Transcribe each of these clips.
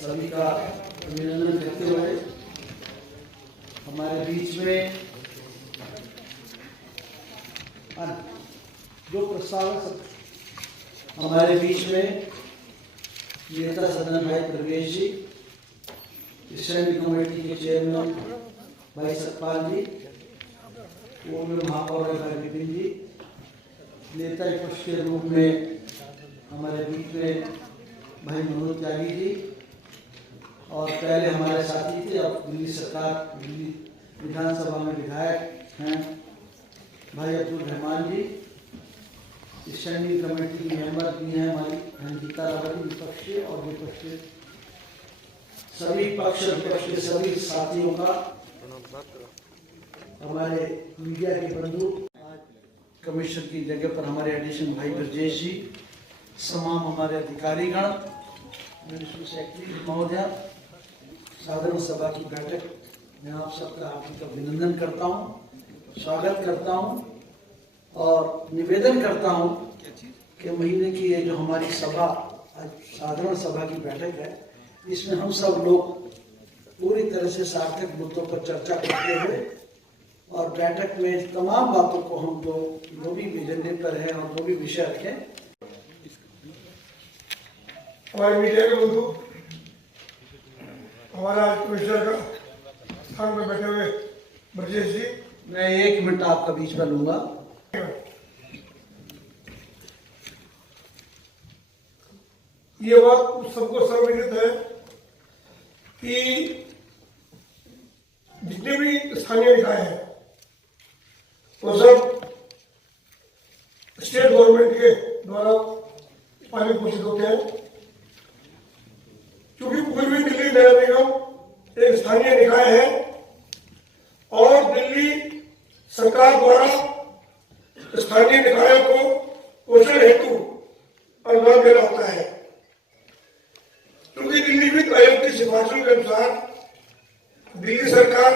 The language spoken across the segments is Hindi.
सभी का अभिनंदन करते हुए हमारे बीच में जो प्रस्ताव हमारे बीच में नेता सदन भाई प्रवेश जी, स्टैंडिंग कमेटी के चेयरमैन भाई सतपाल जी, पूर्व महापौर भाई विपिन जी, नेता विपक्ष के रूप में हमारे बीच में भाई मनोज त्यागी जी, और पहले हमारे साथी थे, अब दिल्ली विधानसभा में विधायक हैं भाई अब्दुल रहमान जी, स्टैंडिंग कमेटी की मेंबर भी हैं हमारी गीता रावती, विपक्ष के और विपक्ष के सभी पक्ष विपक्ष के सभी साथियों का, हमारे मीडिया के बंधु, कमिश्नर की जगह पर हमारे एडिशन भाई ब्रजेश जी, तमाम हमारे अधिकारीगण, म्युनिसिपल सेक्रेटरी महोदय, साधारण सभा की बैठक में आप सबका हार्दिक अभिनंदन करता हूँ, स्वागत करता हूँ और निवेदन करता हूँ कि महीने की ये जो हमारी सभा साधारण सभा की बैठक है, इसमें हम सब लोग पूरी तरह से सार्थक मुद्दों पर चर्चा करते हुए और बैठक में तमाम बातों को हम जो भी एजेंडे पर है और जो भी विषय रखें। हमारे मीडिया के बंधु, हमारा कमिश्नर का स्थान पर बैठे हुए ब्रजेश जी, मैं 1 मिनट आपका बीच में लूंगा। ये बात सबको सर्वविदित है कि जितने भी स्थानीय निकाय हैं वो सब स्टेट गवर्नमेंट के द्वारा पालन पोषित होते हैं। क्योंकि पूर्वी दिल्ली नगर निगम एक स्थानीय निकाय है और दिल्ली सरकार द्वारा स्थानीय निकायों को पोषण हेतु अनुदान देना होता है। क्योंकि दिल्ली वित्त आयोग की सिफारिशों के अनुसार दिल्ली सरकार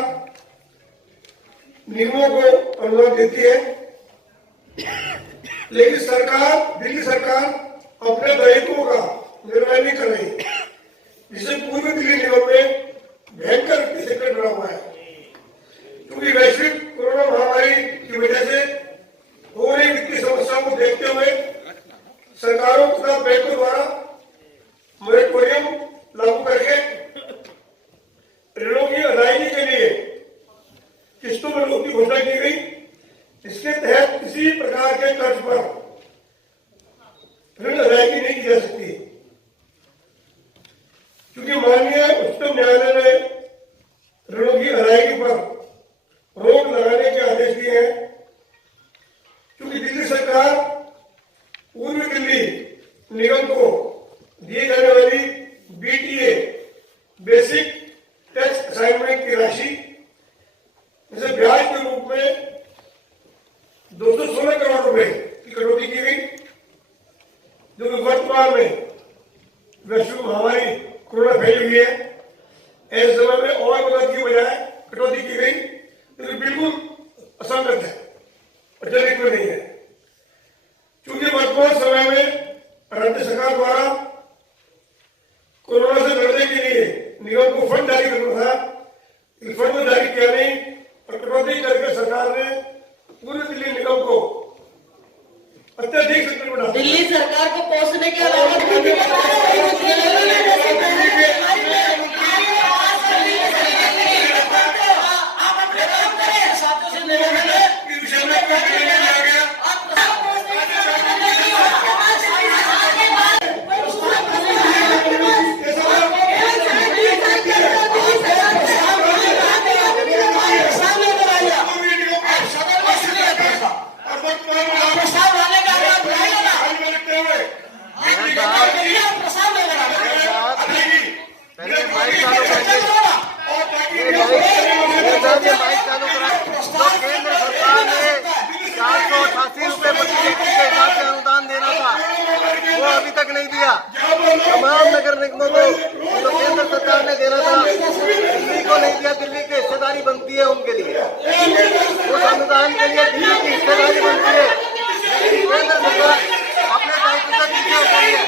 निगमों को अनुदान देती है, लेकिन दिल्ली सरकार अपने दायित्वों का निर्वहन नहीं कर रही, जिससे पूर्वी दिल्ली निगम में भयंकर वित्तीय संकट बना हुआ है। क्योंकि वैश्विक कोरोना महामारी की वजह से हो रही वित्तीय समस्याओं को देखते हुए सरकारों तथा बैंकों द्वारा मोरेटोरियम लागू करके ऋणों की अदायगी के लिए किस्तों में रोक की घोषणा की गई। इसके तहत किसी प्रकार के कर्ज पर ऋण अदायगी नहीं की जा सकती, क्योंकि माननीय उच्चतम न्यायालय ने ऋणों की अदायगी पर रोक लगाने के आदेश दिए हैं। क्योंकि दिल्ली सरकार पूर्वी दिल्ली निगम को दी जाने वाली बीटीए बेसिक टैक्स असाइनमेंट की राशि जैसे ब्याज के रूप में 216 करोड़ रुपए की कटौती की गई, जो कि वर्तमान में वैश्विक महामारी कोरोना फैली हुई है, ऐसे समय में और मदद की बजाय कटौती की गई, तो बिल्कुल असंगत है और जनहित में नहीं है। क्योंकि वर्तमान समय में राज्य सरकार द्वारा कोरोना से लड़ने के लिए निगम को फंड जारी करना था, फंड को जारी किया नहीं और कटौती करके सरकार ने पूरी दिल्ली निगम को अत्यधिक संकट में डाला। दिल्ली सरकार को पोषने के अलावा अभी तक नहीं दिया। तमाम नगर निगमों को तो केंद्र सरकार ने देना था, दिल्ली को नहीं दिया। दिल्ली की हिस्सेदारी बनती है उनके लिए, उस अनुदान के लिए दिल्ली की हिस्सेदारी बनती है। केंद्र सरकार अपने दायित्व से पीछे हो गई है।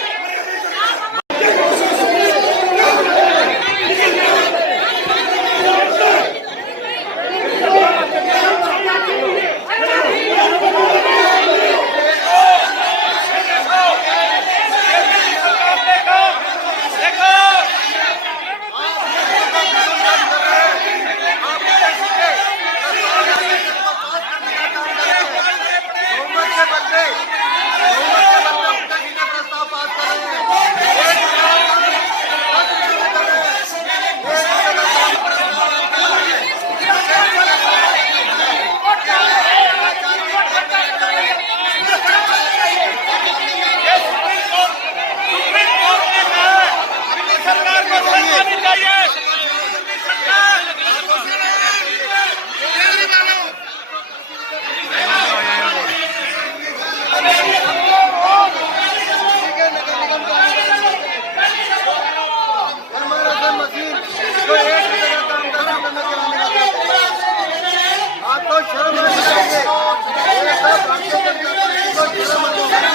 रुपए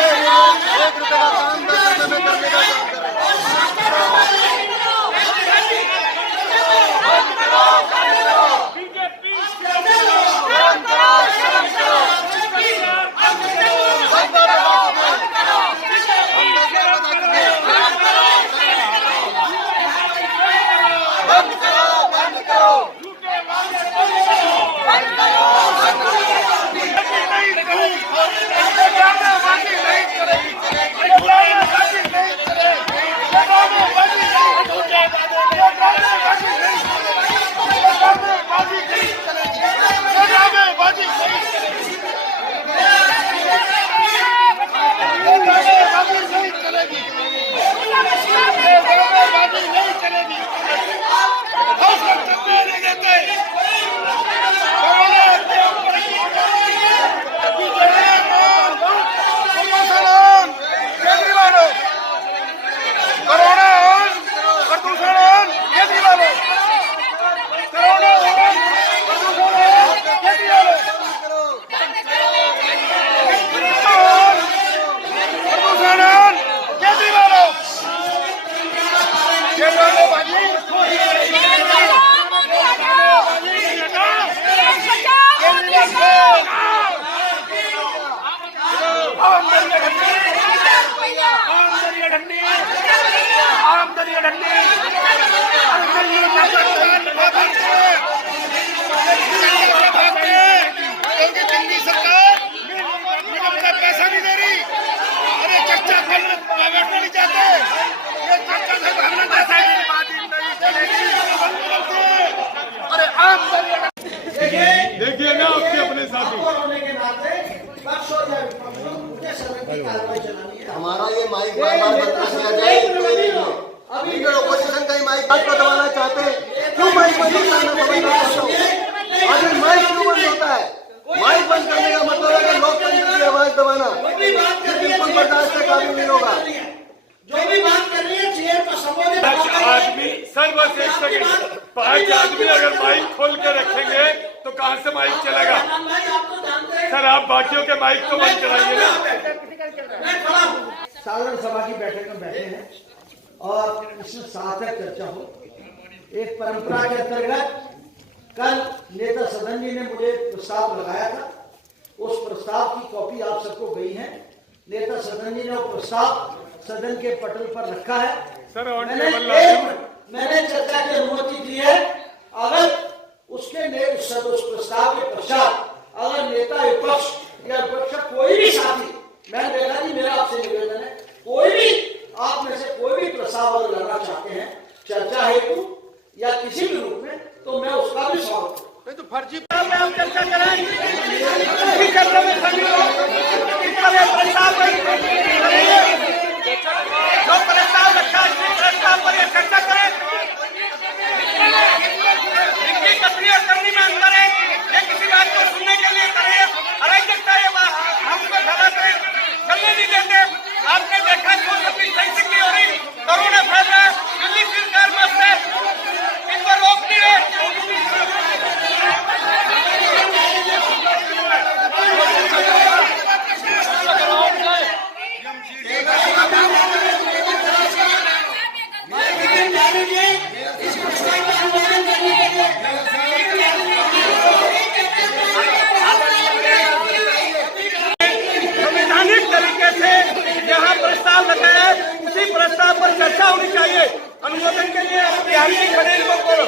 का काम 10 रुपए में करने का काम कर रहे हैं। देखिए ना आपके अपने साथी होने के नाते पक्ष और विपक्ष को मुझे सदन की कार्रवाई चलानी है। हमारा ये माइक बार बार बंद कर दिया जाए। अभी जो ओपोजिशन का ही माइक को दबाना चाहते हैं, क्यों माइक बंद होता है? मैं समझना चाहता हूँ आखिर माइक क्यों बंद होता है? माइक बंद करने का मतलब है कि लोकतंत्र की आवाज दबाना बिल्कुल बर्दाश्त के काबिल नहीं होगा। जो भी बात कर रही है चेयर को संबोधित आदमी सर बस एक सेकंड, 5 आदमी अगर माइक खोल के रखेंगे तो कहां से माइक चलेगा? सर आप बाकियों के माइक को बंद कराइए ना। साधारण सभा की बैठक में बैठे हैं और इसमें सार्थक चर्चा हो। एक परंपरा के अंतर्गत कल नेता सदन जी ने मुझे प्रस्ताव लगाया था, उस प्रस्ताव की कॉपी आप सबको गई है। नेता सदन जी ने वो प्रस्ताव सदन के पटल पर रखा है। सर मैंने चर्चा की अनुमति दी है। अगर उस प्रस्ताव के पश्चात अगर नेता विपक्ष या विपक्ष कोई भी साथी, मैंने देखा जी, मेरा आपसे निवेदन है, कोई भी आप में से कोई भी प्रस्ताव अगर लाना चाहते हैं चर्चा हेतु या किसी भी रूप में, तो मैं उसका भी स्वागत करूँ। तो फर्जी चर्चा करें जो प्रस्ताव रखा है प्रस्ताव पर चर्चा करें। इनकी प्रक्रिया करनी में अंदर है, ये किसी बात को सुनने के लिए करे, अराजकता ये हमको खड़ा करें, चलने नहीं देते। आपने देखा जो सभी सही की हो रही, कोरोना फैल रहा है, दिल्ली सरकार मस्त है, इन पर रोक नहीं है। संवैधानिक तरीके से यहाँ प्रस्ताव लगाया है, उसी प्रस्ताव पर चर्चा होनी चाहिए। अनुमोदन के लिए बिहारी जी खड़े इनको बोलो।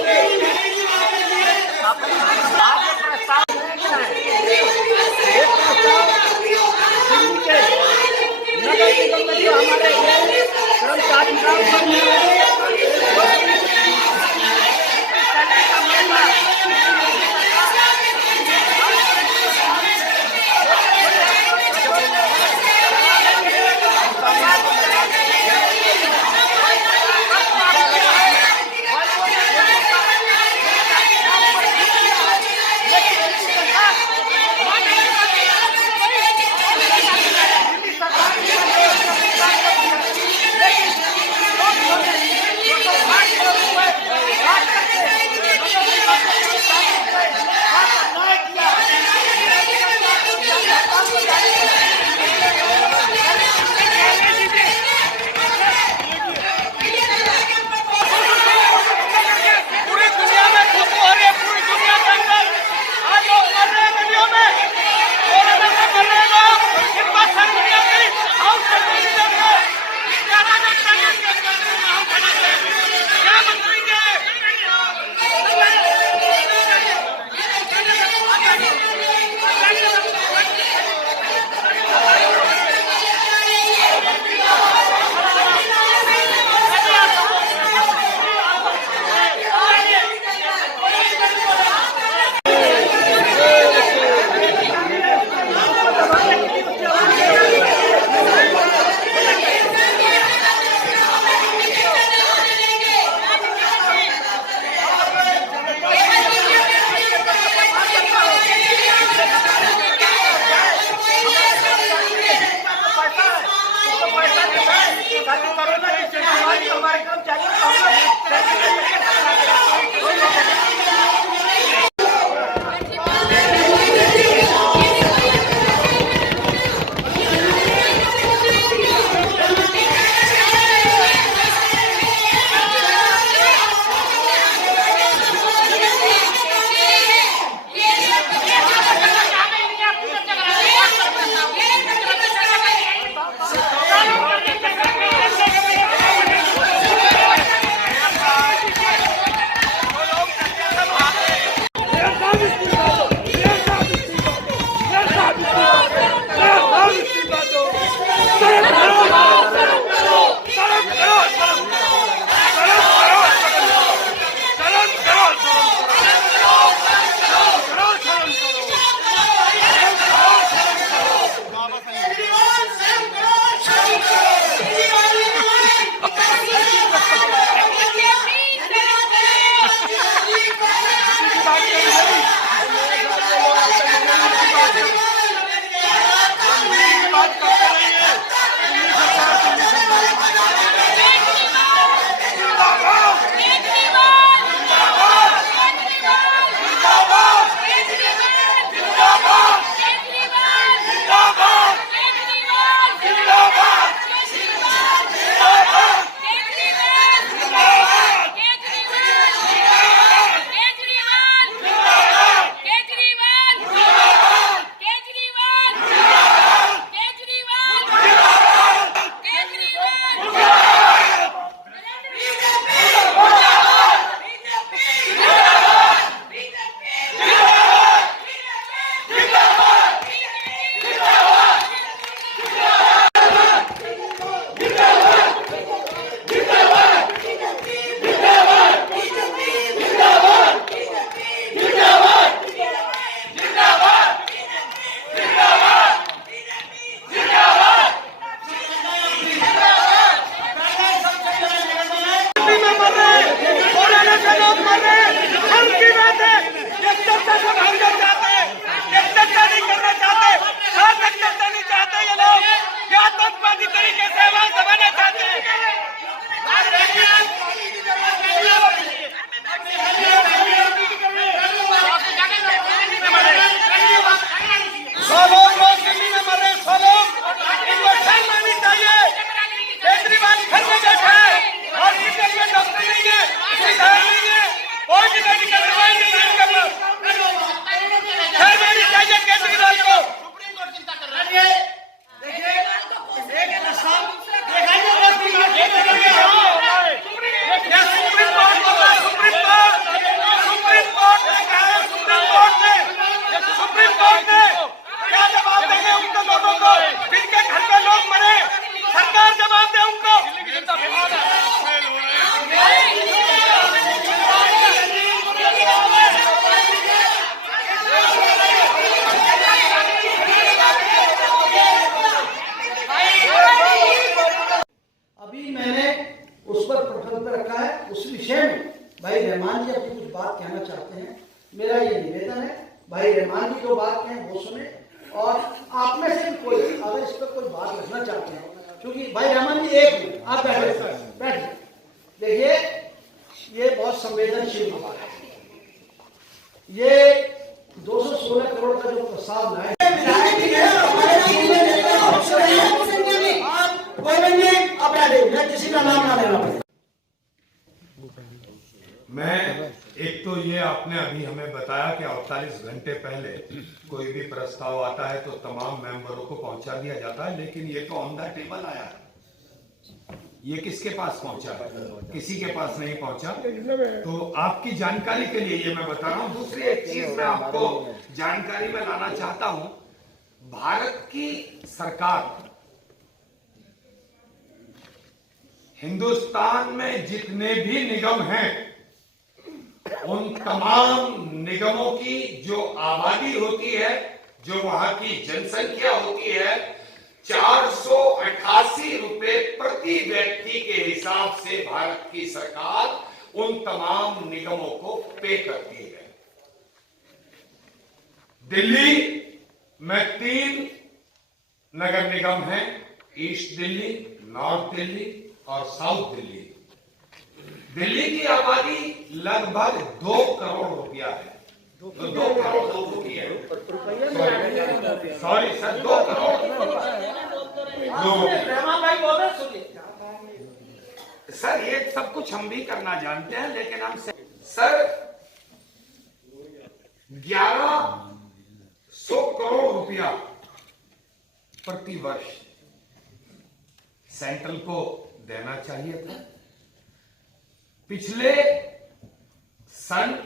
विषय में भाई रहमान जी अपनी कुछ बात कहना चाहते हैं। मेरा ये निवेदन है, भाई रहमान जी जो बात कहें वो सुने, और आप में से कोई अगर इस पर कोई बात रखना चाहते हैं, क्योंकि भाई रहमान जी एक मिनट आप बैठे। देखिए ये बहुत संवेदनशील बात है। ये 216 करोड़ का जो प्रस्ताव लाए मैं किसी का नाम ना लेना पड़े। मैं एक तो ये आपने अभी हमें बताया कि 48 घंटे पहले कोई भी प्रस्ताव आता है तो तमाम मेंबरों को पहुंचा दिया जाता है, लेकिन ये तो ऑन द टेबल आया है। ये किसके पास पहुंचा है? किसी के पास नहीं पहुंचा। तो आपकी जानकारी के लिए ये मैं बता रहा हूं। दूसरी एक चीज मैं आपको जानकारी में लाना चाहता हूं। भारत की सरकार हिंदुस्तान में जितने भी निगम हैं उन तमाम निगमों की जो आबादी होती है, जो वहां की जनसंख्या होती है, 488 रुपए प्रति व्यक्ति के हिसाब से भारत की सरकार उन तमाम निगमों को पे करती है। दिल्ली में 3 नगर निगम हैं, ईस्ट दिल्ली, नॉर्थ दिल्ली और साउथ दिल्ली। दिल्ली की आबादी लगभग 2 करोड़ रुपया है। तो 2 करोड़ लोगों की है, सॉरी सर, 2 करोड़ लोगों की। सर ये सब कुछ हम भी करना जानते हैं, लेकिन हम सर 1100 करोड़ रुपया प्रति वर्ष सेंट्रल को देना चाहिए था। पिछले सन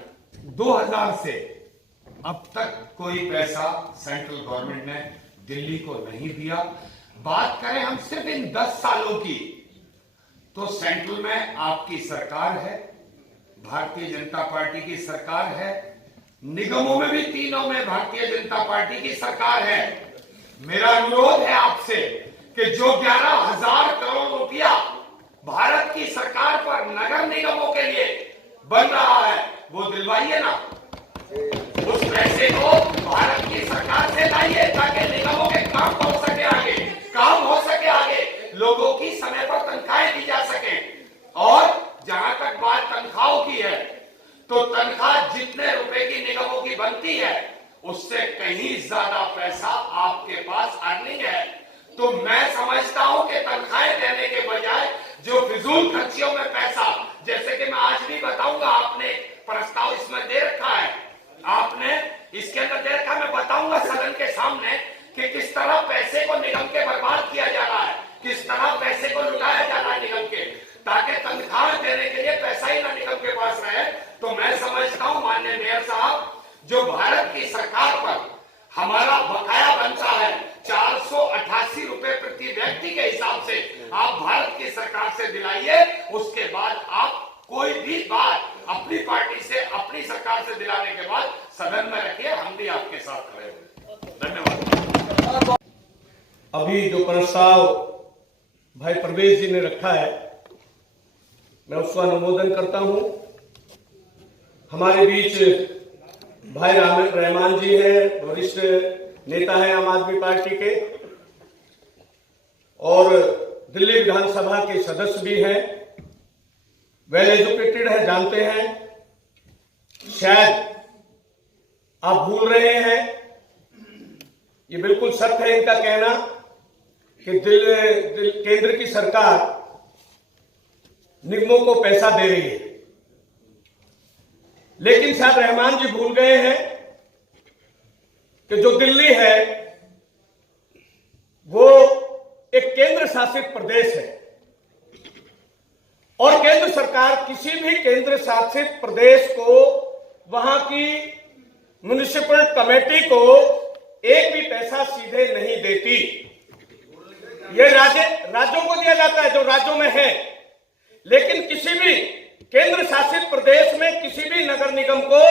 2000 से अब तक कोई पैसा सेंट्रल गवर्नमेंट ने दिल्ली को नहीं दिया। बात करें हम सिर्फ इन 10 सालों की, तो सेंट्रल में आपकी सरकार है, भारतीय जनता पार्टी की सरकार है, निगमों में भी तीनों में भारतीय जनता पार्टी की सरकार है। मेरा अनुरोध है आपसे कि जो 11,000 करोड़ रुपया भारत की सरकार पर नगर निगमों के लिए बन रहा है वो दिलवाइए ना। उस पैसे को भारत की सरकार से लाइए ताकि निगमों के काम हो सके आगे, लोगों की समय पर तनख्वाहें दी जा सके। और जहां तक बात तनख्वाहों की है, तो तनख्वाह जितने रुपए की निगमों की बनती है उससे कहीं ज्यादा पैसा आपके पास अर्निंग है। तो मैं समझता हूं कि तनख्वाहें देने के बजाय जो फिजूल खर्चियों में पैसा, जैसे कि मैं आज भी बताऊंगा, आपने प्रस्ताव इसमें दे रखा है, आपने इसके अंदर दे रखा है, मैं बताऊंगा सदन के सामने कि किस तरह पैसे को निगम के बर्बाद किया जा रहा है, किस तरह पैसे को लुटाया जा रहा है निगम के, ताकि तनख्वाह देने के लिए पैसा ही ना निगम के पास रहे। तो मैं समझता हूं माननीय मेयर साहब, जो भारत की सरकार पर हमारा बकाया बनता है 488 रुपए प्रति व्यक्ति के हिसाब से, आप भारत की सरकार से दिलाइए। उसके बाद आप कोई भी बात अपनी पार्टी से, अपनी सरकार से दिलाने के बाद सदन में रखिए, हम भी आपके साथ खड़े हैं। धन्यवाद। अभी जो प्रस्ताव भाई परवेज जी ने रखा है, मैं उसका अनुमोदन करता हूं। हमारे बीच भाई रहमान जी हैं, वरिष्ठ नेता हैं आम आदमी पार्टी के, और दिल्ली विधानसभा के सदस्य भी हैं, वेल एजुकेटेड है, जानते हैं। शायद आप भूल रहे हैं, ये बिल्कुल सत्य है इनका कहना कि केंद्र की सरकार निगमों को पैसा दे रही है, लेकिन शायद रहमान जी भूल गए हैं कि जो दिल्ली है वो एक केंद्र शासित प्रदेश है, और केंद्र सरकार किसी भी केंद्र शासित प्रदेश को, वहां की म्युनिसिपल कमेटी को एक भी पैसा सीधे नहीं देती। ये राज्यों को दिया जाता है जो राज्यों में है, लेकिन किसी भी केंद्र शासित प्रदेश में किसी भी नगर निगम को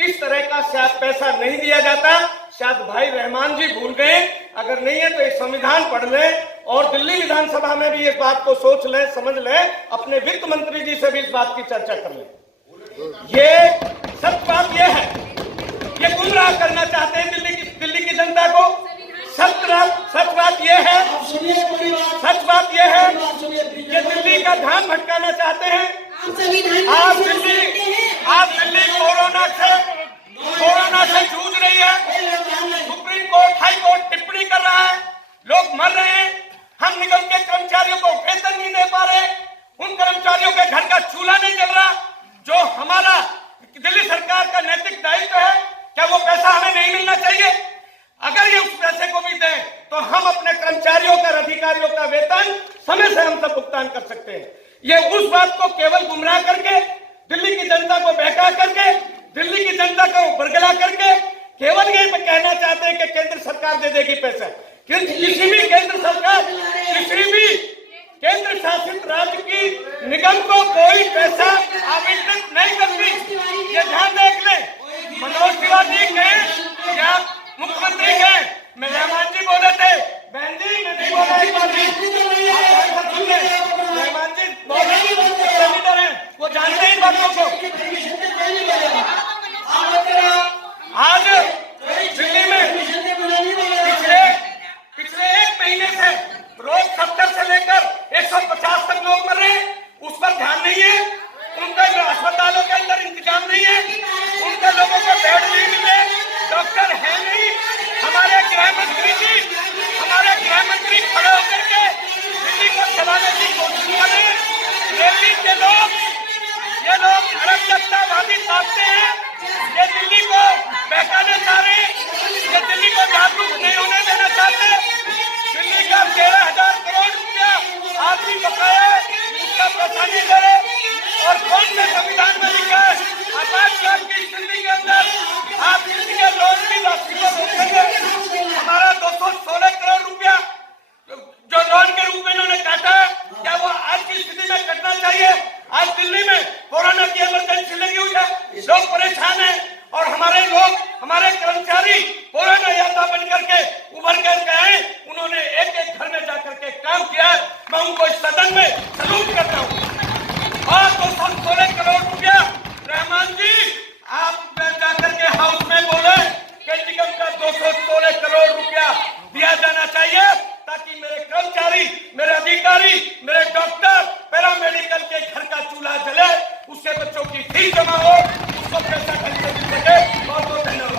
इस तरह का शायद पैसा नहीं दिया जाता। शायद भाई रहमान जी भूल गए, अगर नहीं है तो एक संविधान पढ़ लें और दिल्ली विधानसभा में भी इस बात को सोच लें, समझ लें, अपने वित्त मंत्री जी से भी इस बात की चर्चा कर लें। ये सच बात ये है, ये गुमराह करना चाहते हैं दिल्ली की जनता को। सच बात ये है, सच बात ये है, ये दिल्ली का ध्यान भटकाना चाहते हैं। आज दिल्ली कोरोना से जूझ रही है। सुप्रीम कोर्ट, हाई कोर्ट टिप्पणी कर रहा है, लोग मर रहे हैं। हम निगम के कर्मचारियों को वेतन नहीं दे पा रहे, उन कर्मचारियों के घर का चूल्हा नहीं जल रहा। जो हमारा दिल्ली सरकार का नैतिक दायित्व है, क्या वो पैसा हमें नहीं मिलना चाहिए? अगर ये उस पैसे को भी दें तो हम अपने कर्मचारियों का, अधिकारियों का वेतन समय से हम सब भुगतान कर सकते हैं। ये उस बात को केवल गुमराह करके, दिल्ली की जनता को बहका करके, दिल्ली की जनता को बरगला करके केवल ये कहना चाहते हैं कि केंद्र सरकार दे देगी पैसा। किसी भी केंद्र सरकार, किसी भी केंद्र शासित राज्य की निगम को कोई पैसा आवंटित नहीं करती। ये ध्यान देख ले। मनोज तिवारी गए या मुख्यमंत्री गए, मेहमान जी बोले थे, बहन जी मैं नहीं बोला, एक बार मेहमान जी लीडर हैं, वो जानते हैं इन बातों को। आज दिल्ली में पिछले एक महीने से रोज 70 से लेकर 150 तक लोग मर रहे हैं, उस पर ध्यान नहीं है। उनका अस्पतालों के अंदर इंतजाम नहीं है, उनके लोगों को बेड नहीं मिले, डॉक्टर है नहीं। हमारे गृह मंत्री खड़े होकर के दिल्ली को चलाने की कोशिश कर रहे हैं। दिल्ली के लोग, ये लोग अराजकतावादी ताकते हैं, ये दिल्ली को बहकाने चाह रहे हैं, ये दिल्ली को जागरूक नहीं होने देना चाहते। दिल्ली का 13,000 करोड़ रुपया आर्थिक बकाया है, उसका पैसा नहीं दे रहे। और कौन से संविधान में लिखा है आपातकाल की स्थिति के अंदर आप किसी के लोन की राशि को रोकेंगे? हमारा 216 करोड़ रुपया जो लोन के रूप में इन्होंने काटा है, क्या वो आज की स्थिति में कटना चाहिए? आज दिल्ली में कोरोना की इमरजेंसी लगी हुई है, लोग परेशान हैं, और हमारे लोग, हमारे कर्मचारी कोरोना योद्धा बन करके उभर कर आए। उन्होंने एक एक घर में जाकर के काम किया। मैं उनको इस सदन में सलूट करता हूँ। और 216 करोड़ रुपया रहमान जी आप जाकर के हाउस में बोले कि निगम का 216 करोड़ रुपया दिया जाना चाहिए, ताकि मेरे कर्मचारी, मेरे अधिकारी, मेरे डॉक्टर, पैरामेडिकल के घर का चूल्हा जले, उससे बच्चों की फीस जमा हो, उसको पैसा खरीद सके। बहुत बहुत धन्यवाद।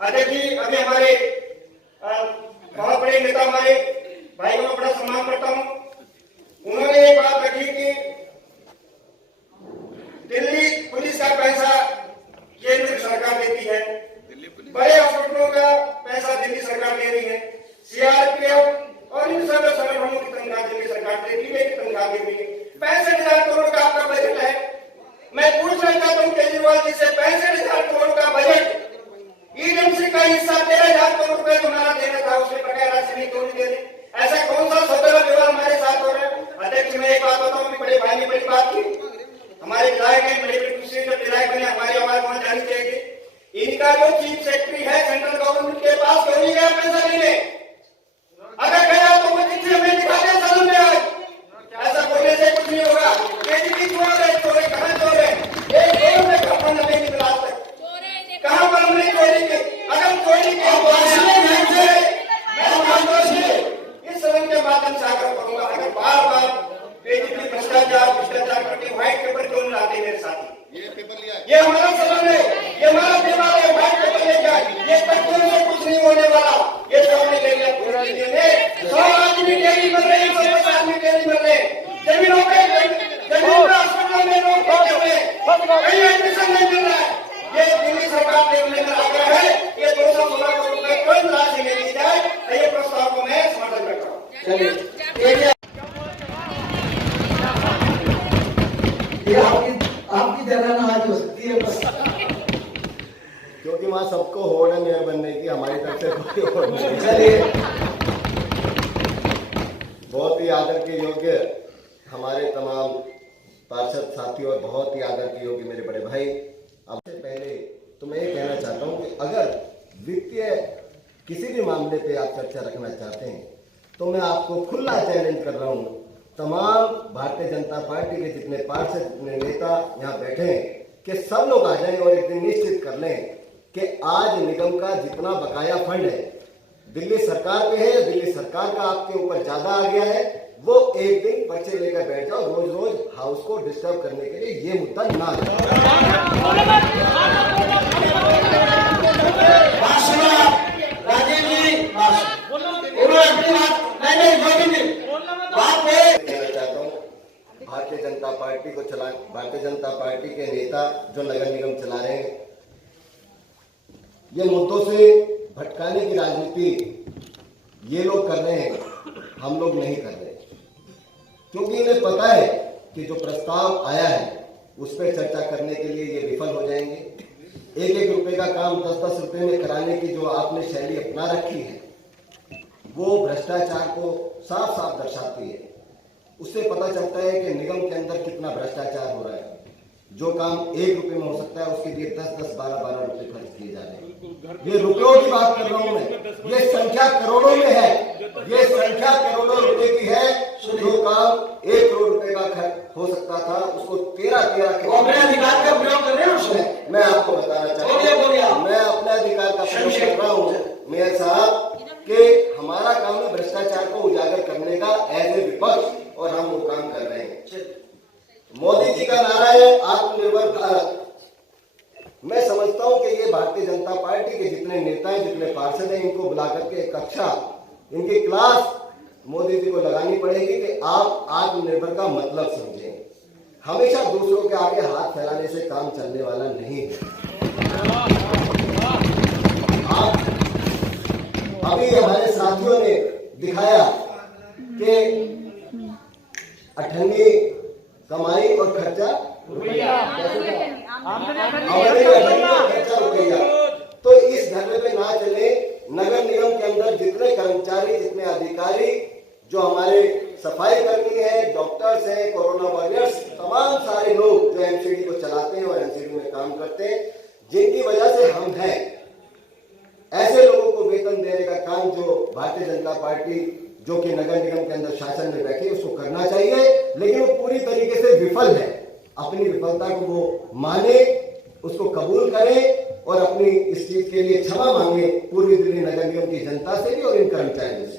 अध्यक्ष जी, अभी हमारे बहुत बड़े नेता, हमारे भाई को मैं बड़ा सम्मान करता हूं, उन्होंने एक बात रखी कि दिल्ली पुलिस का पैसा केंद्र सरकार देती है, बड़े हॉस्पिटलों का पैसा दिल्ली सरकार दे रही है, सीआरपीएफ और इन सब संगठनों की तनख्वाह दिल्ली सरकार दे रही है, तनख्वाह दे रही है। 65,000 करोड़ का आपका बजट है। मैं पूछना चाहता हूँ केजरीवाल जी से, 65,000 करोड़ का बजट, ईडब्ल्यूसी का हिस्सा 13,000 करोड़ रुपए तुम्हारा देना था, उसमें बकाया राशि नहीं क्यों नहीं दे रही? ऐसा कौन सा सौदा व्यवहार हमारे साथ हो रहा है? अध्यक्ष, मैं एक बात बताऊं, बड़े भाई ने बड़ी बात की, हमारे विधायक हैं, बड़े बड़ी खुशी जब विधायक बने, हमारी आवाज वहां जानी चाहिए। इनका जो चीफ सेक्रेटरी है सेंट्रल गवर्नमेंट के पास क्यों नहीं गया पैसा लेने? अगर गया तो वो चिट्ठी हमें दिखा दे सदन में आज। सकती है बस। क्योंकि वहाँ सबको होड़ है मेयर बनने की, हमारी तरफ से कोई होड़ नहीं है। चलिए, बहुत ही आदर के योग्य हमारे तमाम पार्षद साथी और बहुत ही आदर के योग्य मेरे बड़े भाई, अब से पहले तो मैं ये कहना चाहता हूँ कि अगर वित्तीय किसी भी मामले पे आप चर्चा रखना चाहते हैं तो मैं आपको खुला चैलेंज कर रहा हूँ, तमाम भारतीय जनता पार्टी के जितने पार्षद, जितने नेता यहाँ बैठे हैं, कि सब लोग आ जाएं और एक दिन निश्चित कर लें कि आज निगम का जितना बकाया फंड है दिल्ली सरकार पे है, दिल्ली सरकार का आपके ऊपर ज्यादा आ गया है, वो एक दिन पर्चे लेकर बैठ जाओ, रोज रोज हाउस को डिस्टर्ब करने के लिए ये मुद्दा ना राजीव जी कहना चाहता हूँ, भारतीय जनता पार्टी के नेता जो नगर निगम चला रहे हैं, ये मुद्दों से भटकाने की राजनीति ये लोग कर रहे हैं, हम लोग नहीं कर रहे, क्योंकि इन्हें पता है कि जो प्रस्ताव आया है उस पर चर्चा करने के लिए ये विफल हो जाएंगे। 1-1 रुपए का काम 10-10 रुपए में कराने की जो आपने शैली अपना रखी है वो भ्रष्टाचार को साफ साफ दर्शाती है। उससे पता चलता है कि निगम के अंदर कितना भ्रष्टाचार हो रहा है। जो काम 1 रुपए में हो सकता है उसके लिए 10-10, 12-12 रुपए खर्च किए जा रहे हैं। ये रुपयों की बात कर रहा हूं मैं, ये संख्या करोड़ों में है, ये संख्या करोड़ों रुपए की है। जो काम 1 करोड़ रुपए का खर्च हो सकता था उसको 13 अपने अधिकार का प्रयोग कर रहे हैं उसमें। मैं आपको बताना चाहता हूँ, मैं अपने अधिकार का प्रयोग कर रहा हूँ मेयर साहब, कि हमारा काम है भ्रष्टाचार को उजागर करने का एज ए विपक्ष, और हम वो काम कर रहे हैं। मोदी जी का नारा है आत्मनिर्भर भारत। मैं समझता हूं कि ये भारतीय जनता पार्टी के जितने नेता हैं, जितने पार्षद हैं, इनको बुला करके एक कक्षा, इनकी क्लास मोदी जी को लगानी पड़ेगी कि आप आत्मनिर्भर का मतलब समझें। हमेशा दूसरों के आगे हाथ फैलाने से काम चलने वाला नहीं है। आप अभी हमारे साथियों ने दिखाया कि अठन्नी कमाई और खर्चा रुपया, खर्चा रुपया। तो इस धरने पे ना चले। नगर निगम के अंदर जितने कर्मचारी, जितने अधिकारी, जो हमारे सफाई कर्मी हैं, डॉक्टर्स हैं, कोरोना वॉरियर्स, तमाम सारे लोग जो एमसीडी को चलाते हैं और एमसीडी में काम करते हैं, जिनकी वजह से हम हैं, ऐसे लोगों को वेतन देने का काम जो भारतीय जनता पार्टी जो कि नगर निगम के अंदर शासन में बैठी है उसको करना चाहिए, लेकिन वो पूरी तरीके से विफल है। अपनी विफलता को वो माने, उसको कबूल करें और अपनी इस चीज के लिए क्षमा मांगे पूर्वी दिल्ली नगर निगम की जनता से भी और इन कर्मचारियों से भी।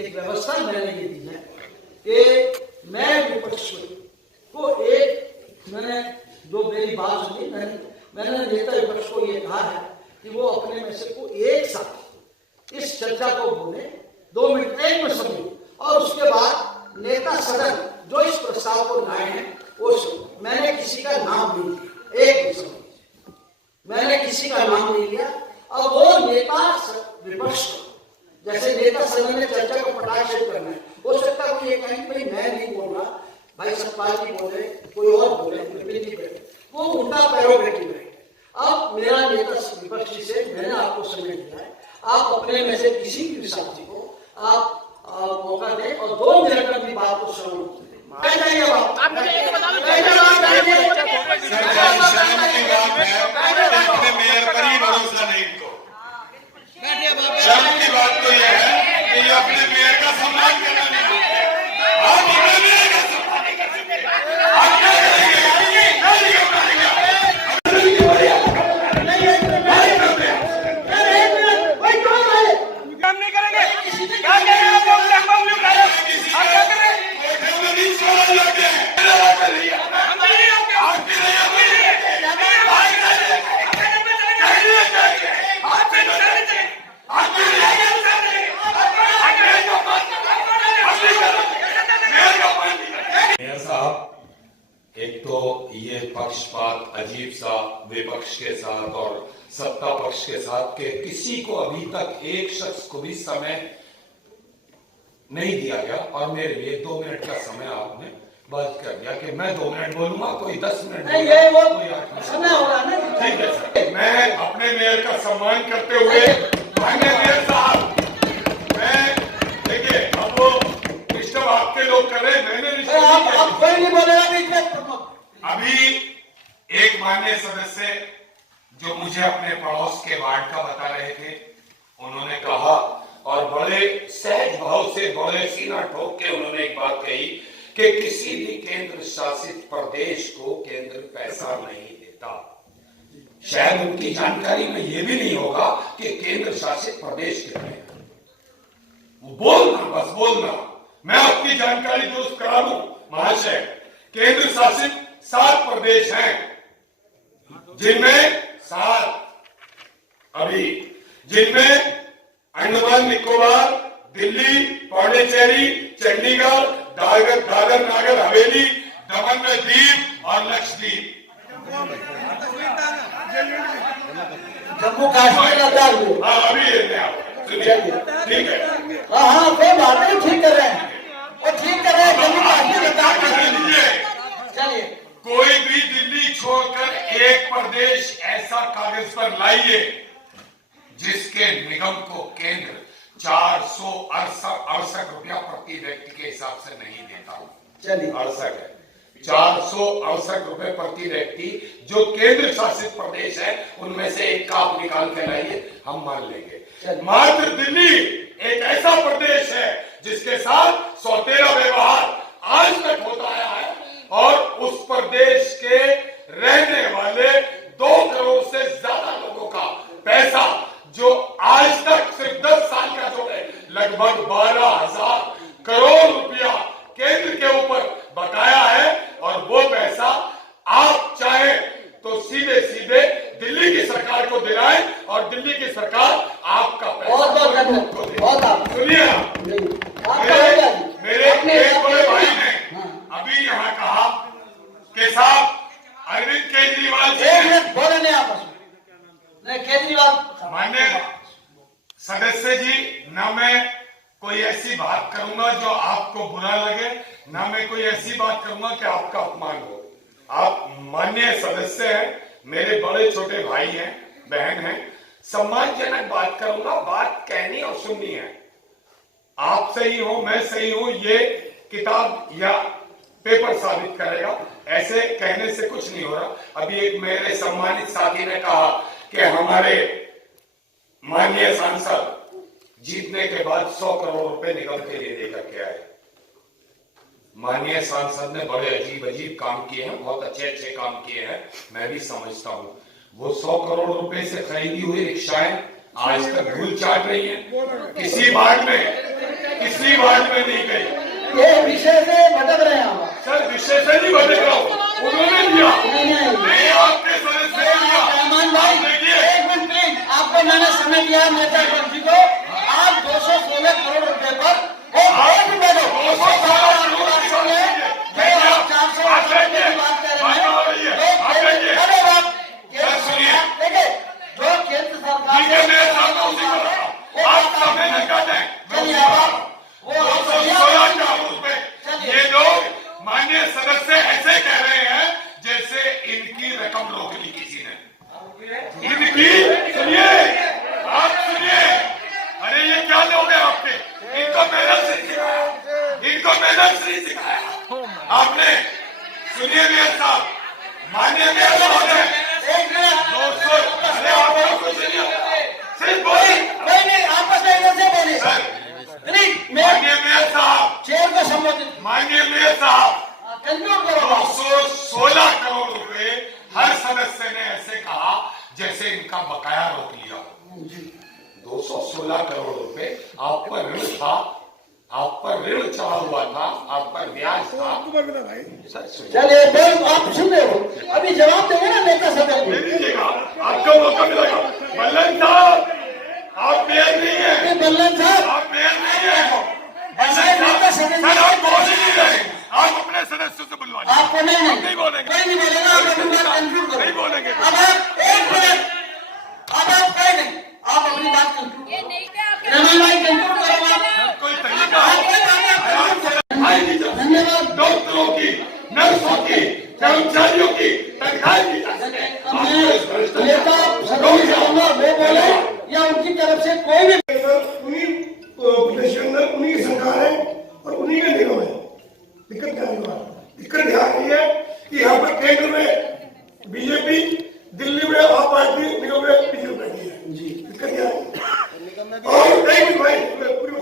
एक व्यवस्था मैंने ये दी है कि मैं विपक्ष को मैंने जो मेरी बात सुनी, मैंने नेता विपक्ष को ये कहा है कि वो अपने में से को एक साथ इस चर्चा को बोले, 2 मिनट 1 मिनट सुनिए, और उसके बाद नेता सदन जो इस प्रस्ताव को लाए हैं वो मैंने किसी का नाम नहीं लिया, एक भी समझ, मैंने किसी का नाम नहीं लिया। और वो नेता विपक्ष जैसे नेता सदन में चर्चा को पटाख से करना है, हो सकता है कोई ये कहें भाई मैं नहीं बोल रहा, भाई सतपाल जी बोले, कोई और बोले, वो उनका प्रेरोगेटिव है। अब मेरा नेता विपक्ष से मैंने आपको समय दिया है, आप अपने में से किसी भी साथी को आप मौका दें और 2 मिनट अपनी बात को श्रवण करें। मेयर पर ही भरोसा नहीं इनको। शर्म की बात तो यह है कि ये अपने मेयर का सम्मान करना नहीं चाहते। आप अपने मेयर का सम्मान नहीं कर सकते। आप क्या करेंगे? काम नहीं करेंगे, क्या करेंगे आप लोग? आप क्या करें? मेयर साहब, एक तो ये पक्षपात अजीब सा विपक्ष के साथ और सत्ता पक्ष के साथ के किसी को अभी तक एक शख्स को भी समय नहीं दिया गया और मेरे लिए 2 मिनट का समय आपने बात कर दिया कि मैं 2 मिनट बोलूंगा, कोई 10 मिनट नहीं, ये वो कोई 8 मिनट समय हो रहा है। ठीक है सर, मैं अपने मेयर का सम्मान करते हुए माननीय मेयर साहब, मैं देखिए अब वो डिस्टर्ब आपके लोग कर रहे हैं, मैंने डिस्टर्ब नहीं किया। आप कोई नहीं बोलेगा बीच में। अभी एक माननीय सदस्य जो मुझे अपने पड़ोस के वार्ड का बता रहे थे, उन्होंने कहा और बड़े सहज भाव से बड़े सीना ठोक के उन्होंने एक बात कही कि किसी भी केंद्र शासित प्रदेश को केंद्र पैसा नहीं देता। शायद उनकी जानकारी में यह भी नहीं होगा कि केंद्र शासित प्रदेश कितने हैं। वो बोलना, बस बोलना, मैं आपकी जानकारी दुरुस्त करा दूं महाशय, केंद्र शासित 7 प्रदेश हैं, जिनमें 7 अभी, जिनमें अंडमान निकोबार, दिल्ली, पांडिचेरी, चंडीगढ़, दादर नगर हवेली, दमन में दीव और लक्षद्वीप। जम्मू कश्मीर लद्दाख में। हाँ अभी सुनिए, ठीक है, हाँ कोई बात नहीं, ठीक कर रहे हैं, वो ठीक कर रहे हैं। जम्मू कश्मीर लद्दाख में चलिए, कोई भी दिल्ली छोड़कर एक प्रदेश ऐसा कागज पर लाइए जिसके निगम को केंद्र 468 रुपया प्रति व्यक्ति के हिसाब से नहीं देता। चलिए 68 है, 468 रुपए प्रति व्यक्ति जो केंद्र शासित प्रदेश है, उनमें से एक का आप निकाल के लाइए, हम मान लेंगे। मात्र दिल्ली एक ऐसा प्रदेश है जिसके साथ सौतेला व्यवहार आज तक होता आया है और उस प्रदेश के रहने वाले 2 करोड़ से ज्यादा लोगों का पैसा जो आज तक सिर्फ 10 साल का जो है लगभग 12,000 करोड़ रुपया केंद्र के ऊपर बकाया है और वो पैसा आप चाहे तो सीधे सीधे दिल्ली की सरकार को दिलाएं और दिल्ली की सरकार आपका पैसा सुनिए, मेरे एक बड़े भाई ने अभी यहाँ कहा कि साहब अरविंद केजरीवाल जी बोले आपस में केजरीवाल माननीय सदस्य जी, न मैं कोई ऐसी बात करूंगा जो आपको बुरा लगे, ना मैं कोई ऐसी बात करूंगा कि आपका अपमान हो। आप माननीय सदस्य हैं, मेरे बड़े छोटे भाई हैं, बहन हैं, सम्मानजनक बात करूंगा, बात कहनी और सुननी है। आप सही हो, मैं सही हूं, ये किताब या पेपर साबित करेगा, ऐसे कहने से कुछ नहीं हो रहा। अभी एक मेरे सम्मानित साथी ने कहा कि हमारे माननीय सांसद जीतने के बाद 100 करोड़ रुपए निगम के लिए देकर के आए। माननीय सांसद ने बड़े अजीब अजीब काम किए हैं, बहुत अच्छे अच्छे काम किए हैं, मैं भी समझता हूं। वो 100 करोड़ रुपए से खरीदी हुई रिक्शाएं आज तक धूल चाट रही हैं, किसी वार्ड में नहीं गई। ये विषय से भटक रहे हैं आप सर, विषय से नहीं भटक रहा हूं, उन्होंने दिया, नहीं आपके सदस्य ने दिया। रहमान भाई, एक मिनट प्लीज, आपको मैंने समय दिया है नेता जी को, आप 216 करोड़ रुपए पर एक मिनट मैनर्स नहीं सिखाया आपने। सुनिए मेयर साहब, माननीय मेयर महोदय, 200 अरे आप लोग कुछ नहीं सिर्फ बोलिए। नहीं आपस में इधर से बोलिए सर, नहीं माननीय मेयर साहब, चेयर को संबोधित माननीय मेयर साहब, कंक्लूड करो। 216 करोड़ रुपए हर सदस्य ने ऐसे कहा जैसे इनका बकाया रोक लिया हो। 216 करोड़ रुपए आप पर ऋण था, आप पर ऋण चढ़ा हुआ था, आप पर ब्याज था। सर सुनिए, चलिए बोल, आप सुन रहे हो, अभी जवाब देंगे ना नेता सदन दे दीजिएगा, आपको मौका मिलेगा। बल्लन साहब, आप मेयर नहीं है, बल्लन साहब, आप मेयर नहीं है। नेता सदन सर आप बोल ही नहीं रहे, आप अपने सदस्यों से बुलवा लीजिए। आपको नहीं बोलेंगे, कोई नहीं बोलेगा, आप अपनी बात कंक्लूड करो। नहीं बोलेंगे। अब आप एक मिनट, अब आप कोई नहीं, आप अपनी बात कंक्लूड करो। रमन भाई कंक्लूड करो आप। कोई तरीका हो, धन्यवाद। डॉक्टरों की, नर्सों की, कर्मचारियों की तनख्वाह की जा सके। नेता सदन में जाऊंगा, वो बोले या उनकी तरफ से कोई भी उन्हीं प्रदेश के अंदर उन्हीं की सरकार है और उन्हीं के निगम है। दिक्कत क्या है? दिक्कत ध्यान नहीं है कि यहाँ पर केंद्र में बीजेपी, दिल्ली में आप पार्टी, निगम में बीजेपी बैठी है। जी दिक्कत क्या है? और नहीं भाई पूरी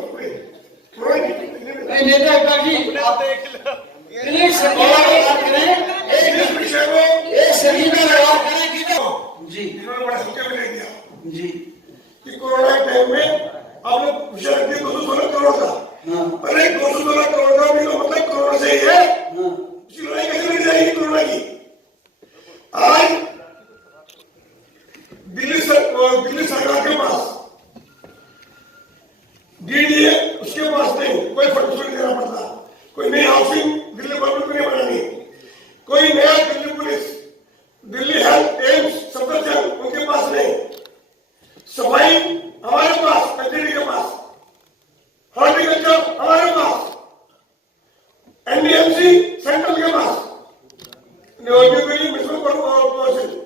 नेता पार्टी आप प्लीज बात करें, इस विषय को एक सभी का जवाब करें कि जी इन्होंने बड़ा हल्के में ले दिया जी कि कोरोना के टाइम में आप लोग विषय रख दिए 216 करोड़ का। पर एक 216 करोड़ का भी तो मतलब कोरोना से ही है। इसकी लड़ाई कैसे लड़ी जाएगी कोरोना की? आज दिल्ली सरकार के पास डीडीए उसके पास नहीं, कोई फंड नहीं देना पड़ता, कोई नई हाउसिंग दिल्ली गवर्नमेंट को नहीं बनानी, कोई नया Delhi police, Delhi health, AIIMS, Safdarjung उनके पास नहीं, सफाई हमारे पास, एचडी के पास, हॉर्टिकल्चर हमारे पास, एनडीएमसी सेंट्रल के पास, न्यू दिल्ली म्युनिसिपल कॉर्पोरेशन।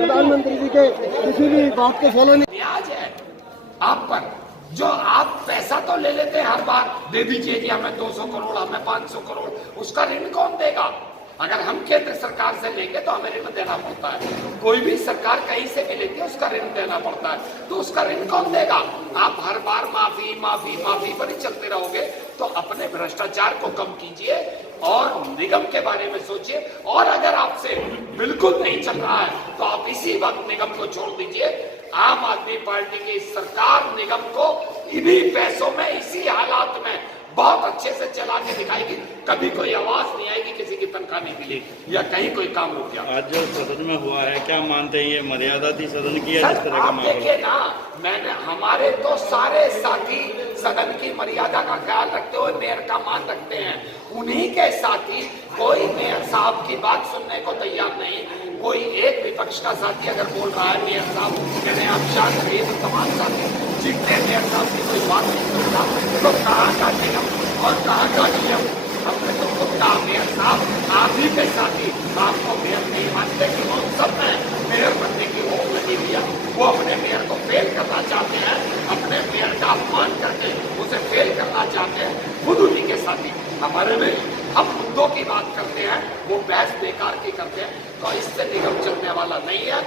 प्रधानमंत्री जी के किसी भी बात को फॉलो नहीं। ब्याज है आप पर जो आप पैसा तो ले लेते हैं हर बार, दे दीजिए कि हमें 200 करोड़, हमें 500 करोड़, उसका ऋण कौन देगा? अगर हम केंद्र सरकार से लेंगे तो हमें ऋण देना पड़ता है, कोई भी सरकार कहीं से भी लेती है उसका ऋण देना पड़ता है, तो उसका ऋण कौन देगा? आप हर बार माफी माफी माफी पर ही चलते रहोगे तो अपने भ्रष्टाचार को कम कीजिए और निगम के बारे में सोचिए। और अगर आपसे बिल्कुल नहीं चल रहा है तो आप इसी वक्त निगम को छोड़ दीजिए। आम आदमी पार्टी की सरकार निगम को इन्हीं पैसों में, इसी हालात में बहुत अच्छे से चला के दिखाएगी। कभी कोई आवाज नहीं आएगी किसी की तनख्वाह नहीं मिली या कहीं कोई काम रुक गया। आज जो सदन में हुआ है, क्या मानते हैं ये मर्यादा थी सदन की या जिस तरह का आप माहौल? देखिए ना, मैंने हमारे तो सारे साथी सदन की मर्यादा का ख्याल रखते हुए मेयर का मान रखते हैं। उन्हीं के साथी कोई मेयर साहब की बात सुनने को तैयार नहीं। कोई एक विपक्ष का साथी अगर बोल रहा है मेयर साहब कहने आप शांत रहिए, तो तमाम साथी जितने मेयर साहब की कोई बात नहीं सुनता तो कहाँ का नियम और कहाँ का नियम? हमने तो खुद कहा मेयर साहब आप ही के साथी आपको मेयर नहीं मानते कि वो सब में मेयर बनने की होप लगी हुई है। वो अपने मेयर को फेल करना चाहते हैं, अपने मेयर का अपमान करके उसे फेल करना चाहते हैं। खुद उन्हीं के साथी हमारे नहीं, हम मुद्दों की बात करते हैं, वो बहस बेकार की करते हैं, तो इससे निगम चलने वाला नहीं है।